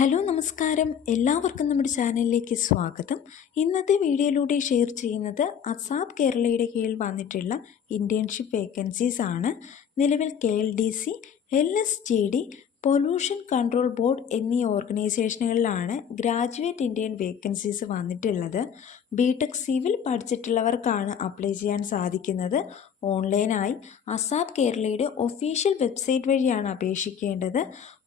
Hello നമസ്കാരം, എല്ലാവർക്കും നമ്മുടെ ചാനലിലേക്ക് സ്വാഗതം. ഇന്നത്തെ വീഡിയോയിലൂടെ ഷെയർ ചെയ്യുന്നത് അസാപ് കേരളയുടെ കീഴിൽ വന്നിട്ടുള്ള ഇൻറ്റേൺഷിപ്പ് വേക്കൻസീസ് ആണ്. നിലവിൽ KLDC, LSGD, pollution control board എന്നീ ഓർഗനൈസേഷനുകളിലാണ് ഗ്രാജുവേറ്റ് ഇൻറ്റേൺ വേക്കൻസീസ് വന്നിട്ടുള്ളത്. BTech സിവിൽ പഠിച്ചിട്ടുള്ളവർക്കാണ് അപ്ലൈ ചെയ്യാൻ സാധിക്കുന്നത്. ഓൺലൈനായി അസാപ് കേരളയുടെ ഒഫീഷ്യൽ വെബ്സൈറ്റ് വഴിയാണ് അപേക്ഷിക്കേണ്ടത്.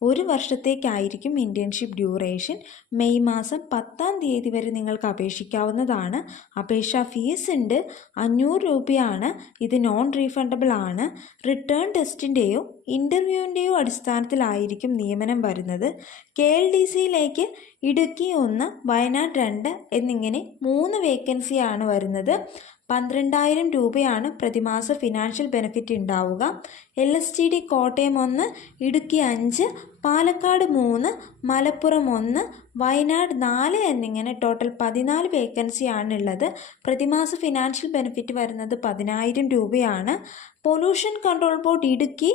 1 വർഷത്തേക്കായിരിക്കും ഇൻറ്റേൺഷിപ്പ് ഡ്യൂറേഷൻ. മെയ് മാസം 10-ാം തീയതി വരെ നിങ്ങൾക്ക് അപേക്ഷിക്കാവുന്നതാണ്. അപേക്ഷാ ഫീസ് ഉണ്ട്, 500 രൂപയാണ്. ഇത് നോൺ റീഫണ്ടബിൾ ആണ്. റിട്ടേൺ ടെസ്റ്റിൻ്റെയോ ഇൻ്റർവ്യൂവിൻ്റെയോ അടിസ്ഥാനത്തിലായിരിക്കും നിയമനം വരുന്നത്. KLDCയിലേക്ക് ഇടുക്കി 1, വയനാട് 2 എന്നിങ്ങനെ 3 വേക്കൻസിയാണ് വരുന്നത്. 12,000 രൂപയാണ് പ്രതിമാസ ഫിനാൻഷ്യൽ ബെനിഫിറ്റ് ഉണ്ടാവുക. LSGD കോട്ടയം 1, ഇടുക്കി 5, പാലക്കാട് 3, മലപ്പുറം 1, വയനാട് 4 എന്നിങ്ങനെ ടോട്ടൽ 14 വേക്കൻസിയാണുള്ളത്. പ്രതിമാസ ഫിനാൻഷ്യൽ ബെനിഫിറ്റ് വരുന്നത് 10,000 രൂപയാണ്. Pollution control board Idukki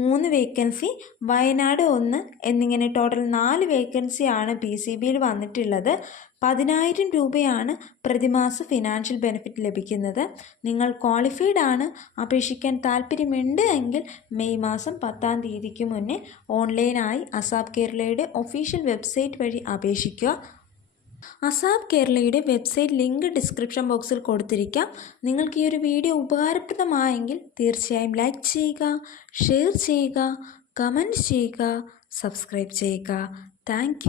3 vacancy, Wayanad 1 എന്നിങ്ങനെ ടോട്ടൽ 4 വേക്കൻസിയാണ് PCBയിൽ വന്നിട്ടുള്ളത്. 10,000 രൂപയാണ് പ്രതിമാസ ഫിനാൻഷ്യൽ ബെനിഫിറ്റ് ലഭിക്കുന്നത്. നിങ്ങൾ ക്വാളിഫൈഡ് ആണ്, അപേക്ഷിക്കാൻ താല്പര്യമുണ്ട് എങ്കിൽ മെയ് മാസം 10-ാം തീയതിക്ക് മുന്നേ ഓൺലൈനായി അസാപ് കേരളയുടെ ഒഫീഷ്യൽ വെബ്സൈറ്റ് വഴി അപേക്ഷിക്കുക. അസാപ് കേരളയുടെ വെബ്സൈറ്റ് ലിങ്ക് ഡിസ്ക്രിപ്ഷൻ ബോക്സിൽ കൊടുത്തിരിക്കാം. നിങ്ങൾക്ക് ഈ ഒരു വീഡിയോ ഉപകാരപ്രദമായെങ്കിൽ തീർച്ചയായും ലൈക്ക് ചെയ്യുക, ഷെയർ ചെയ്യുക, കമൻറ്റ് ചെയ്യുക, സബ്സ്ക്രൈബ് ചെയ്യുക. താങ്ക്